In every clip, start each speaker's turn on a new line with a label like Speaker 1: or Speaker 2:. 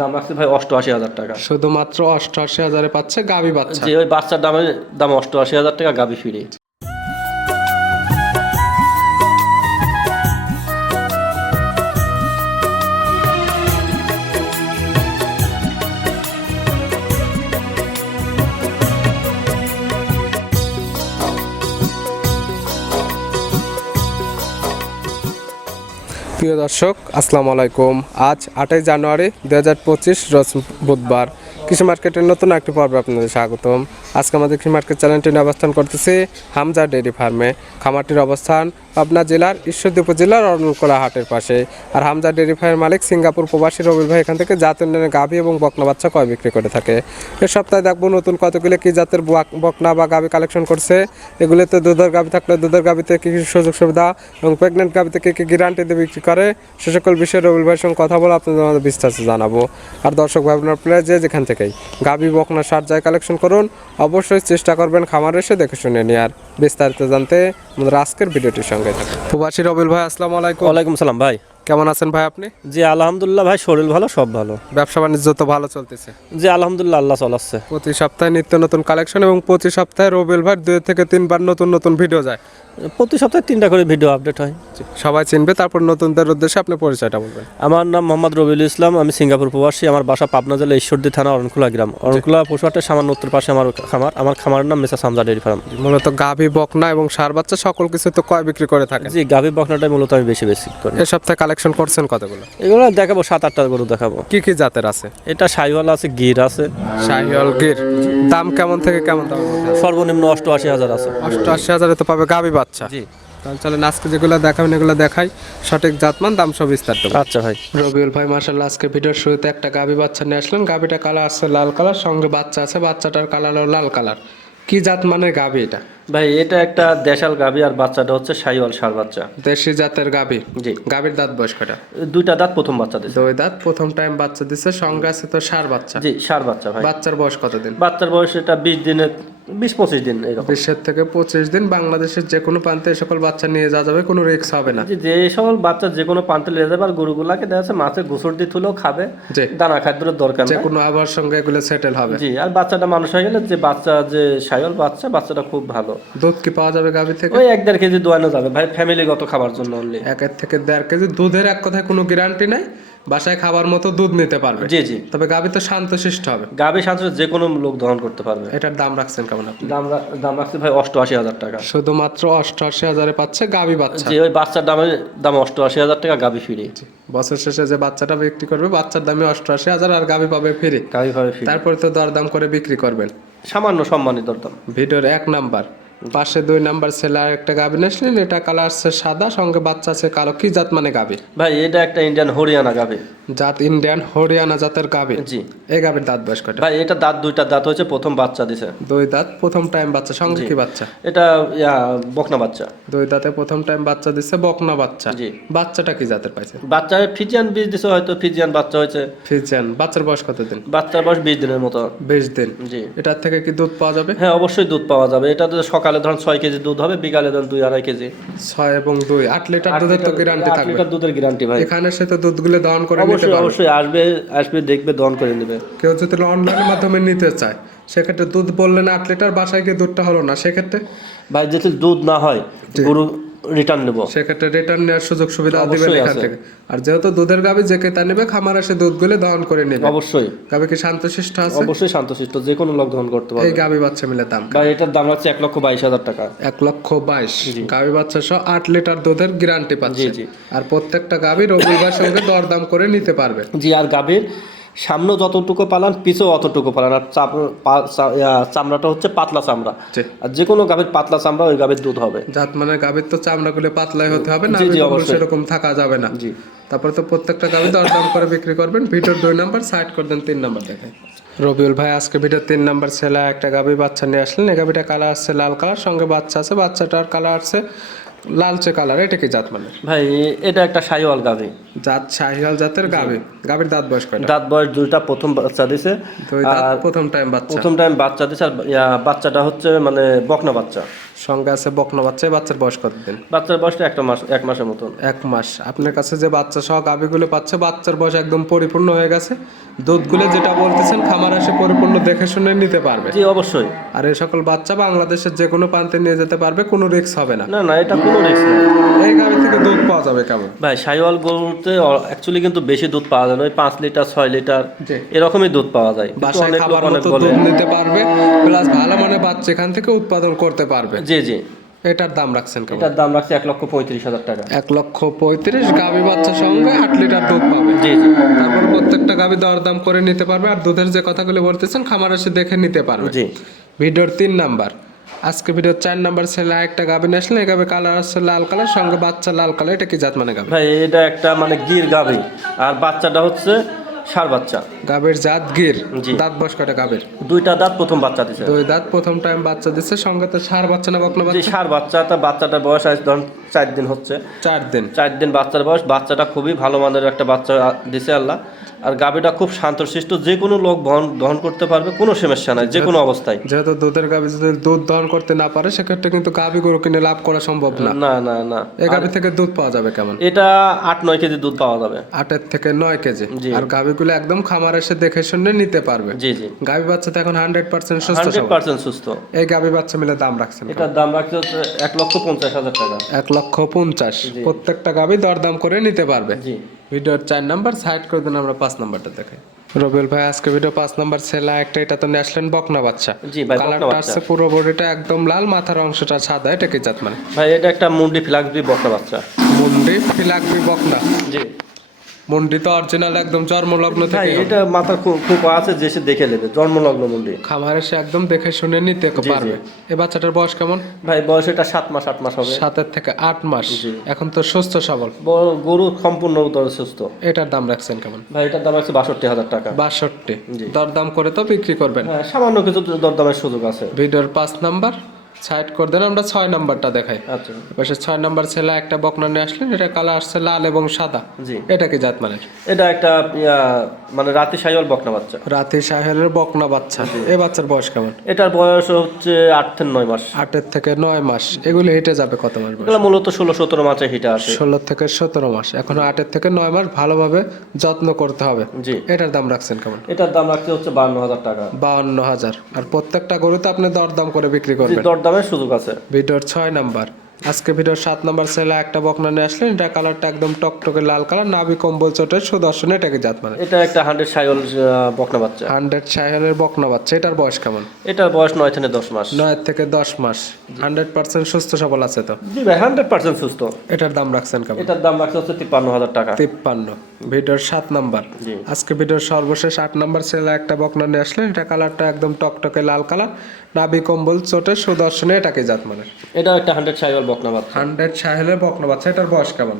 Speaker 1: দাম রাখছি ভাই অষ্টআশি হাজার টাকা।
Speaker 2: শুধুমাত্র অষ্টআশি হাজারে পাচ্ছে গাবি বাচ্চা।
Speaker 1: যে ওই বাচ্চার দামে দাম অষ্টআশি হাজার টাকা গাবি ফিরে।
Speaker 2: প্রিয় দর্শক, আসসালামু আলাইকুম। আজ আটই জানুয়ারি দু হাজার পঁচিশ রস বুধবার। কৃষি মার্কেটের নতুন একটি পর্বে আপনাদের স্বাগতম। আজকে আমাদের কৃষি মার্কেট চ্যানেলটি অবস্থান করতেছি হামজা ডেয়ারি ফার্মে। খামারটির অবস্থান পাবনা জেলার ঈশ্বরদী উপজেলার অরণকোলা হাটের পাশে। আর হামজা ডেয়ারি ফার্মের মালিক সিঙ্গাপুর প্রবাসী রবিল ভাই এখান থেকে জাত উন্নয়নের গাভী এবং বকনা বাচ্চা কয় বিক্রি করে থাকে। এ সপ্তাহে দেখব নতুন কতগুলো কী জাতের বাক- বকনা বা গাভী কালেকশন করছে। এগুলোতে দুধের গাভী থাকলে দুধের গাভীতে কী কী সুযোগ সুবিধা এবং প্রেগনেন্ট গাভীতে কী কী গ্যারান্টি দিয়ে বিক্রি করে, সে সকল বিষয়ে রবিল ভাইয়ের সঙ্গে কথা বলে আপনাদের আমাদের বিস্তারিত জানাব। আর দর্শক ভাই বোনেরা, আপনারা যে যেখান থেকেই গাভী, বকনা, সার যায় কালেকশন করুন, অবশ্যই চেষ্টা করবেন খামার এসে দেখে শুনে নিয়ে আর বিস্তারিত জানতে আমাদের আজকের ভিডিওটির সঙ্গে থাকুন। প্রবাসী রবিল ভাই আসসালামু আলাইকুম।
Speaker 1: ওয়ালাইকুম সালাম ভাই।
Speaker 2: কেমন আছেন ভাই আপনি?
Speaker 1: জি আলহামদুলিল্লাহ ভাই শরীর ভালো সব ভালো।
Speaker 2: ব্যবসা বাণিজ্য তো ভালো চলতেছে।
Speaker 1: জি আলহামদুলিল্লাহ আল্লাহ চলাচ্ছে।
Speaker 2: প্রতি সপ্তাহে নিত্য নতুন কালেকশন এবং প্রতি সপ্তাহে রবিল ভাই দুই থেকে তিনবার নতুন নতুন ভিডিও যায়।
Speaker 1: প্রতি সপ্তাহে তিনটা করে ভিডিও আপডেট হয়।
Speaker 2: সবাই চিনবে তারপর নতুনদের উদ্দেশ্যে আপনি পরিচয়টা বলবেন।
Speaker 1: আমার নাম মোহাম্মদ রবিউল ইসলাম আমি সিঙ্গাপুর প্রবাসী আমার বাসা পাবনা জেলা ঈশ্বরদী থানা অরণখোলা গ্রাম। অরণখোলা পশুহাটের সামান্য উত্তর পাশে আমার খামার। আমার খামারের নাম মেসা সামজা ডেয়ারি ফার্ম।
Speaker 2: মূলত গাভী বকনা এবং সার বাচ্চা সকল কিছু তো কয় বিক্রি করে থাকে
Speaker 1: জি গাভী বকনাটাই মূলত আমি বেশি বেশি করি।
Speaker 2: এ সপ্তাহে কালেকশন করছেন কতগুলো?
Speaker 1: এগুলো দেখাবো সাত আটটা গরু দেখাবো।
Speaker 2: কি কি জাতের আছে?
Speaker 1: এটা সাইওয়ালা আছে গির আছে।
Speaker 2: শাহিওয়াল গির। দাম কেমন থেকে কেমন দাম?
Speaker 1: সর্বনিম্ন অষ্টআশি হাজার আছে।
Speaker 2: অষ্টআশি হাজারে তো পাবে গাভী বাচ্চা।
Speaker 1: জি।
Speaker 2: তাহলে চলেন আজকে যেগুলো দেখাবেন এগুলো দেখাই। সঠিক জাতমান দাম সব বিস্তারিত
Speaker 1: আচ্ছা ভাই।
Speaker 2: রবিউল ভাই মার্শাল্লাহ আজকে ভিডিওর শুরুতে একটা গাভী বাচ্চা নিয়ে আসলেন। গাভীটা কালার আসছে লাল কালার সঙ্গে বাচ্চা আছে। বাচ্চাটার কালার হলো লাল কালার। কি জাত মানে গাভী এটা?
Speaker 1: ভাই এটা একটা দেশাল গাভী আর বাচ্চাটা হচ্ছে সাইওয়াল সার বাচ্চা।
Speaker 2: দেশি জাতের গাভী?
Speaker 1: জি।
Speaker 2: গাভীর দাঁত বয়স কটা
Speaker 1: দুইটা দাঁত প্রথম বাচ্চা দিছে।
Speaker 2: দুই দাঁত প্রথম টাইম বাচ্চা দিছে সঙ্গে আছে তো সার বাচ্চা।
Speaker 1: জি সার বাচ্চা ভাই।
Speaker 2: বাচ্চার বয়স কত দিন
Speaker 1: বাচ্চার বয়স এটা বিশ দিনের বিশ পঁচিশ দিন
Speaker 2: বিশের থেকে পঁচিশ দিন বাংলাদেশের যে কোনো প্রান্তে সকল বাচ্চা নিয়ে যাওয়া যাবে কোনো রিস্ক হবে না।
Speaker 1: যে সকল বাচ্চা যে কোনো প্রান্তে নিয়ে যাবে আর গরুগুলাকে দেখা যাচ্ছে মাছের গোসর দিয়ে তুলেও খাবে দানা খাদ্যের দরকার
Speaker 2: যে কোনো আবহাওয়ার সঙ্গে এগুলো সেটেল হবে।
Speaker 1: জি আর বাচ্চাটা মানুষ হয়ে গেলে যে বাচ্চা যে সায়ল বাচ্চা বাচ্চাটা খুব ভালো।
Speaker 2: দুধ কি পাওয়া যাবে গাভী থেকে?
Speaker 1: ওই এক দেড় কেজি দোয়ানো যাবে ভাই ফ্যামিলিগত খাবার জন্য অনলি
Speaker 2: এক থেকে দেড় কেজি দুধের এক কথায় কোনো গ্যারান্টি নাই। বাসায় খাবার মতো দুধ নিতে পারবে।
Speaker 1: জি জি।
Speaker 2: তবে গাভী তো শান্তশিষ্ট হবে।
Speaker 1: গাভী সাথে যে কোনো লোক দহন করতে পারবে।
Speaker 2: এটার দাম রাখছেন কেমন আপনি?
Speaker 1: দাম দাম রাখছে ভাই অষ্টআশি হাজার টাকা।
Speaker 2: শুধুমাত্র অষ্টআশি হাজারে পাচ্ছে গাভী বাচ্চা।
Speaker 1: যে ওই বাচ্চার দামে দাম অষ্টআশি হাজার টাকা গাভী ফিরে।
Speaker 2: বছর শেষে যে বাচ্চাটা বিক্রি করবে বাচ্চার দামে অষ্টআশি হাজার আর গাভী পাবে ফ্রি।
Speaker 1: গাভী পাবে ফিরে।
Speaker 2: তারপরে তো দরদাম করে বিক্রি করবেন।
Speaker 1: সামান্য সম্মানিত দাম
Speaker 2: ভিডিওর এক নাম্বার। পাশে দুই নাম্বার ছেলে একটা গাভী নিয়েছিলেন এটা কালার আসছে সাদা সঙ্গে বাচ্চা আছে কালো। কি জাত মানে গাভী
Speaker 1: ভাই এটা একটা ইন্ডিয়ান হরিয়ানা গাভী
Speaker 2: জাত ইন্ডিয়ান হরিয়ানা জাতের গাভী
Speaker 1: জি।
Speaker 2: এই গাভীর দাঁত বয়স কটা
Speaker 1: ভাই এটা দাঁত দুইটা দাঁত হয়েছে প্রথম বাচ্চা দিছে।
Speaker 2: দুই দাঁত প্রথম টাইম বাচ্চা। সঙ্গে কি বাচ্চা?
Speaker 1: এটা বকনা বাচ্চা।
Speaker 2: দুই দাঁতে প্রথম টাইম বাচ্চা দিচ্ছে বকনা বাচ্চা।
Speaker 1: জি।
Speaker 2: বাচ্চাটা কি জাতের পাইছে?
Speaker 1: বাচ্চা ফিজিয়ান বীজ দিছে হয়তো ফিজিয়ান বাচ্চা হয়েছে।
Speaker 2: ফিজিয়ান বাচ্চার বয়স কত দিন
Speaker 1: বাচ্চার বয়স বিশ দিনের মতো।
Speaker 2: বিশ দিন।
Speaker 1: জি।
Speaker 2: এটার থেকে কি দুধ পাওয়া যাবে?
Speaker 1: হ্যাঁ অবশ্যই দুধ পাওয়া যাবে। এটা তো সকালে ধরুন ছয় কেজি দুধ হবে বিকালে ধরুন দুই আড়াই কেজি।
Speaker 2: ছয় এবং দুই। আট লিটার দুধের তো গ্যারান্টি
Speaker 1: আট
Speaker 2: থাকবে।
Speaker 1: লিটার দুধের গ্যারান্টি ভাই।
Speaker 2: এখানে সে তো দুধগুলো দহন করে নিতে
Speaker 1: অবশ্যই অবশ্যই আসবে আসবে দেখবে দহন করে নেবে।
Speaker 2: কেউ যদি অনলাইনের মাধ্যমে নিতে চায় সেক্ষেত্রে দুধ বললেন আট লিটার বাসায় গিয়ে দুধটা হলো না সেক্ষেত্রে?
Speaker 1: ভাই যেহেতু দুধ না হয় গরু রিটার্ন নেব।
Speaker 2: সেক্ষেত্রে রিটার্ন নেওয়ার সুযোগ সুবিধা দিবেন এখান থেকে। আর যেহেতু দুধের গাবি যে নেবে খামার দুধগুলো দহন করে নেবে।
Speaker 1: অবশ্যই।
Speaker 2: গাবি কি শান্তশিষ্ট আছে?
Speaker 1: অবশ্যই শান্তশিষ্ট যে কোনো লোক দহন করতে পারবে।
Speaker 2: এই গাবি বাচ্চা মিলে দাম।
Speaker 1: ভাই এটার দাম হচ্ছে এক লক্ষ বাইশ হাজার টাকা।
Speaker 2: এক লক্ষ বাইশ। গাভী বাচ্চা সহ আট লিটার দুধের গ্যারান্টি পাচ্ছে।
Speaker 1: জি।
Speaker 2: আর প্রত্যেকটা গাভী রবিবার সঙ্গে দরদাম করে নিতে পারবে।
Speaker 1: জি আর গাভীর সামনে যতটুকু পালান পিছেও অতটুকু পালান। আর চামড়াটা হচ্ছে পাতলা চামড়া। আর যে কোনো গাভীর পাতলা চামড়া ওই গাভীর দুধ হবে।
Speaker 2: জাত মানে গাভীর তো চামড়াগুলো পাতলাই হতে হবে না। সেরকম থাকা যাবে না।
Speaker 1: জি।
Speaker 2: তারপরে তো প্রত্যেকটা গাভী দশ দাম করে বিক্রি করবেন ভিডিওর দুই নাম্বার সাইড করে দেন তিন নাম্বার দেখেন। রবিউল ভাই আজকে ভিডিও তিন নাম্বার ছেলে একটা গাভী বাচ্চা নিয়ে আসলেন এই গাভীটা কালার আসছে লাল কালার সঙ্গে বাচ্চা আছে বাচ্চাটার কালার আসছে লালচে কালার এটা কি জাত মানে?
Speaker 1: ভাই এটা একটা শাহিওয়াল গাবে
Speaker 2: জাত শাহিওয়াল জাতের গাবে গাভীর দাঁত বয়স কয়টা?
Speaker 1: দাঁত বয়স দুইটা প্রথম বাচ্চা দিছে।
Speaker 2: প্রথম টাইম বাচ্চা।
Speaker 1: প্রথম টাইম বাচ্চা দিছে আর বাচ্চাটা হচ্ছে মানে বকনা বাচ্চা।
Speaker 2: সঙ্গে আছে বকনা বাচ্চা বাচ্চার বয়স কতদিন
Speaker 1: বাচ্চার বয়সটা একটা মাস এক মাসের মতন।
Speaker 2: এক মাস। আপনার কাছে যে বাচ্চা সহ গাভিগুলো পাচ্ছে বাচ্চার বয়স একদম পরিপূর্ণ হয়ে গেছে। দুধগুলো যেটা বলতেছেন খামার এসে পরিপূর্ণ দেখে শুনে নিতে পারবে।
Speaker 1: জি অবশ্যই।
Speaker 2: আর এই সকল বাচ্চা বাংলাদেশের যে কোনো প্রান্তে নিয়ে যেতে পারবে কোনো রিস্ক হবে না।
Speaker 1: না না এটা কোনো রিস্ক নেই
Speaker 2: এই গাভি থেকে দুধ পাওয়া যাবে কেমন?
Speaker 1: ভাই সাইওয়াল গরুতে অ্যাকচুয়ালি কিন্তু বেশি দুধ পাওয়া যায় না। ওই পাঁচ লিটার ছয় লিটার। এরকমই দুধ পাওয়া যায়।
Speaker 2: বাসায় খাবার মতো দুধ নিতে পারবে প্লাস ভালো মানে বাচ্চা এখান থেকে উৎপাদন করতে পারবে।
Speaker 1: জি জি।
Speaker 2: এটার দাম রাখছেন
Speaker 1: এটার দাম রাখছে এক লক্ষ পঁয়ত্রিশ হাজার টাকা।
Speaker 2: এক লক্ষ পঁয়ত্রিশ গাভি বাচ্চার সঙ্গে আট লিটার দুধ পাবে।
Speaker 1: জি জি।
Speaker 2: তারপর প্রত্যেকটা গাভি দরদাম করে নিতে পারবে আর দুধের যে কথাগুলো বলতেছেন খামার এসে দেখে নিতে পারবে।
Speaker 1: জি।
Speaker 2: ভিডিওর তিন নাম্বার। আজকে ভিডিওর চার নাম্বার ছেলে একটা গাভি নিয়ে আসলে এই গাভি কালার আসছে লাল কালার সঙ্গে বাচ্চা লাল কালার এটা কি জাত মানে গাভি?
Speaker 1: ভাই এটা একটা মানে গির গাভি। আর বাচ্চাটা হচ্ছে সার বাচ্চা।
Speaker 2: গাভীর জাত গির
Speaker 1: জি।
Speaker 2: দাঁত বস কটা গাভীর?
Speaker 1: দুইটা দাঁত প্রথম বাচ্চা দিছে।
Speaker 2: দুই দাঁত প্রথম টাইম বাচ্চা দিচ্ছে সঙ্গে তো সার বাচ্চা না বকনা
Speaker 1: যে
Speaker 2: বাচ্চা?
Speaker 1: সার বাচ্চাটা বাচ্চাটার বয়স আজ ধরুন চার দিন হচ্ছে।
Speaker 2: চার দিন।
Speaker 1: চার দিন বাচ্চার বয়স বাচ্চাটা খুবই ভালো মানের একটা বাচ্চা আ, দিছে আল্লাহ। আর গাভিটা খুব শান্তশিষ্ট যে কোনো লোক বহন দহন করতে পারবে কোনো সমস্যা নাই যে কোনো অবস্থায়।
Speaker 2: যেহেতু দুধের গাভী যদি দুধ দহন করতে না পারে সেক্ষেত্রে কিন্তু গাভী গরু কিনে লাভ করা সম্ভব না।
Speaker 1: না না না।
Speaker 2: এই গাভী থেকে দুধ পাওয়া যাবে কেমন?
Speaker 1: এটা আট নয় কেজি দুধ পাওয়া যাবে।
Speaker 2: আটের থেকে নয় কেজি।
Speaker 1: জি।
Speaker 2: আর গাভীগুলো একদম খামার এসে দেখে শুনে নিতে পারবে।
Speaker 1: জি জি।
Speaker 2: গাভী বাচ্চা তো এখন হান্ড্রেড পার্সেন্ট সুস্থ
Speaker 1: হান্ড্রেড। পার্সেন্ট সুস্থ।
Speaker 2: এই গাভী বাচ্চা মিলে দাম রাখছেন
Speaker 1: এটার দাম রাখছে এক লক্ষ পঞ্চাশ হাজার টাকা।
Speaker 2: এক লক্ষ পঞ্চাশ। প্রত্যেকটা গাভী দরদাম করে নিতে পারবে।
Speaker 1: জি।
Speaker 2: ভিডিওর চার নাম্বার সাইড করে দিন আমরা পাঁচ নাম্বারটা দেখাই। রবিল ভাই আজকে ভিডিও পাঁচ নাম্বার ছেলে একটা এটা তো নিয়ে আসলেন বকনা বাচ্চা।
Speaker 1: জি ভাই
Speaker 2: কালারটা। আসছে পুরো বডিটা একদম লাল মাথার অংশটা সাদা এটা কি জাত মানে?
Speaker 1: ভাই এটা একটা মুন্ডি ফ্লাক্সবি বকনা বাচ্চা।
Speaker 2: মুন্ডি ফিলাকবি বকনা।
Speaker 1: জি।
Speaker 2: মুন্ডি তো অরিজিনাল একদম জন্মলগ্ন থেকে
Speaker 1: এটা মাথার খু- খুব আছে যে সে দেখে নেবে জন্মলগ্ন মুন্ডি।
Speaker 2: খামার এসে একদম দেখে শুনে নিতে পারবে। এই বাচ্চাটার বয়স কেমন?
Speaker 1: ভাই বয়স এটা সাত মাস আট মাস হবে।
Speaker 2: সাতের থেকে আট মাস। এখন তো সুস্থ সবল।
Speaker 1: গরু সম্পূর্ণ সুস্থ।
Speaker 2: এটার দাম রাখছেন কেমন?
Speaker 1: ভাই এটার দাম আছে বাষট্টি হাজার টাকা।
Speaker 2: বাষট্টি। দরদাম করে তো বিক্রি করবেন।
Speaker 1: হ্যাঁ সামান্য কিছু দরদামের সুযোগ আছে।
Speaker 2: ভিডিওর পাঁচ নাম্বার। সাইড করে দেন আমরা ছয় নাম্বারটা দেখাই।
Speaker 1: আচ্ছা।
Speaker 2: পাশে ছয় নাম্বার ছেলে একটা বকনা নিয়ে আসলেন এটা কালার আসছে লাল এবং সাদা।
Speaker 1: জি।
Speaker 2: এটা কি জাত মানে
Speaker 1: এটা একটা মানে রাতে সাইওয়াল বকনা বাচ্চা।
Speaker 2: রাতে সাহেলের বকনা বাচ্চা। এ বাচ্চার বয়স কেমন?
Speaker 1: এটার বয়স হচ্ছে আট থেকে নয় মাস।
Speaker 2: আটের থেকে নয় মাস। এগুলো হেঁটে যাবে কত মাস
Speaker 1: এগুলো মূলত ষোলো সতেরো মাসে হিটে আসে।
Speaker 2: ষোলো থেকে সতেরো মাস। এখন আটের থেকে নয় মাস ভালোভাবে যত্ন করতে হবে।
Speaker 1: জি।
Speaker 2: এটার দাম রাখছেন কেমন?
Speaker 1: এটার দাম রাখছে হচ্ছে বান্ন হাজার টাকা।
Speaker 2: বাউন্ন হাজার। আর প্রত্যেকটা গরুতে আপনি দরদাম করে বিক্রি করবেন।
Speaker 1: দরদামের সুযোগ আছে।
Speaker 2: ভিডিওর ছয় নাম্বার। আজকে ভিডিওর সাত নাম্বার ছেলে একটা বকনা নিয়ে আসলেন। এটা কালারটা একদম টকটকে লাল কালার নাভি কম্বল চোটের সুদর্শন এটাকে জাত মানে।
Speaker 1: এটা একটা হান্ড্রেড সাইওয়াল বকনা বাচ্চা।
Speaker 2: হান্ড্রেড সাহেলের বকনা বাচ্চা এটার বয়স কেমন?
Speaker 1: এটার বয়স নয় থেকে দশ মাস।
Speaker 2: নয় থেকে দশ মাস। হান্ড্রেড পার্সেন্ট সুস্থ সবল আছে তো?
Speaker 1: জি ভাই হান্ড্রেড পার্সেন্ট সুস্থ।
Speaker 2: এটার দাম রাখছেন কেমন?
Speaker 1: এটার দাম রাখছে হচ্ছে তিপ্পান্ন হাজার টাকা।
Speaker 2: তিপ্পান্ন। ভিডিওর সাত নাম্বার। আজকে ভিডিওর সর্বশেষ আট নাম্বার ছেলে একটা বকনা নিয়ে আসলেন। এটা কালারটা একদম টকটকে লাল কালার নাভি কম্বল চোটে সুদর্শনে এটাকে জাত মানে।
Speaker 1: এটা একটা হান্ড্রেড সাইওয়াল বকনা বাচ্চা?
Speaker 2: হান্ড্রেড সাহেলের বকনা বাচ্চা এটার বয়স কেমন?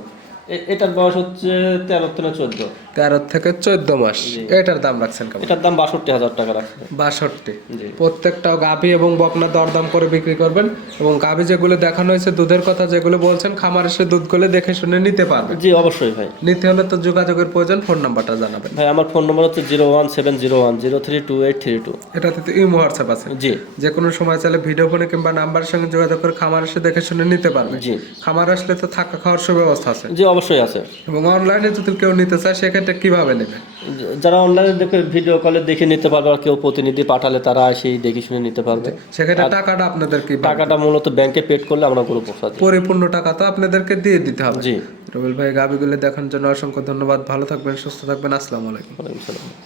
Speaker 1: এটার বয়স হচ্ছে তেরো থেকে চোদ্দ।
Speaker 2: তেরো থেকে চোদ্দ মাস। এটার দাম রাখছেন কেমন?
Speaker 1: এটার দাম বাষট্টি হাজার টাকা রাখছে।
Speaker 2: বাষট্টি। প্রত্যেকটা গাভী এবং বকনা দরদাম করে বিক্রি করবেন এবং গাভী যেগুলো দেখানো হয়েছে দুধের কথা যেগুলো বলছেন খামার এসে দুধগুলো দেখে শুনে নিতে পারবে
Speaker 1: জি অবশ্যই ভাই।
Speaker 2: নিতে হলে তো যোগাযোগের প্রয়োজন ফোন নাম্বারটা জানাবেন।
Speaker 1: ভাই আমার ফোন নম্বর হচ্ছে zero one seven zero one zero three two eight three two.
Speaker 2: এটাতে তো ইমো হোয়াটসঅ্যাপ আছে।
Speaker 1: জি।
Speaker 2: যে কোনো সময় চাইলে ভিডিও ফোনে কিংবা নাম্বারের সঙ্গে যোগাযোগ করে খামার এসে দেখে শুনে নিতে পারবে
Speaker 1: জি।
Speaker 2: খামার আসলে তো থাকা খাওয়ার সুব্যবস্থা আছে।
Speaker 1: জি অবশ্যই আছে।
Speaker 2: এবং অনলাইনে যদি কেউ নিতে চায় সেক্ষেত্রে কীভাবে নেবে?
Speaker 1: যারা অনলাইনে দেখে ভিডিও কলে দেখে নিতে পারবে আর কেউ প্রতিনিধি পাঠালে তারা এসেই দেখে শুনে নিতে পারবে।
Speaker 2: সেক্ষেত্রে টাকাটা আপনাদের কি
Speaker 1: টাকাটা মূলত ব্যাংকে পেড করলে আমরা গ্রুপ
Speaker 2: পরিপূর্ণ টাকা তো আপনাদেরকে দিয়ে দিতে হবে।
Speaker 1: জি।
Speaker 2: রবিল ভাই গাবিগুলো দেখার জন্য অসংখ্য ধন্যবাদ। ভালো থাকবেন সুস্থ থাকবেন। আসসালামু আলাইকুম।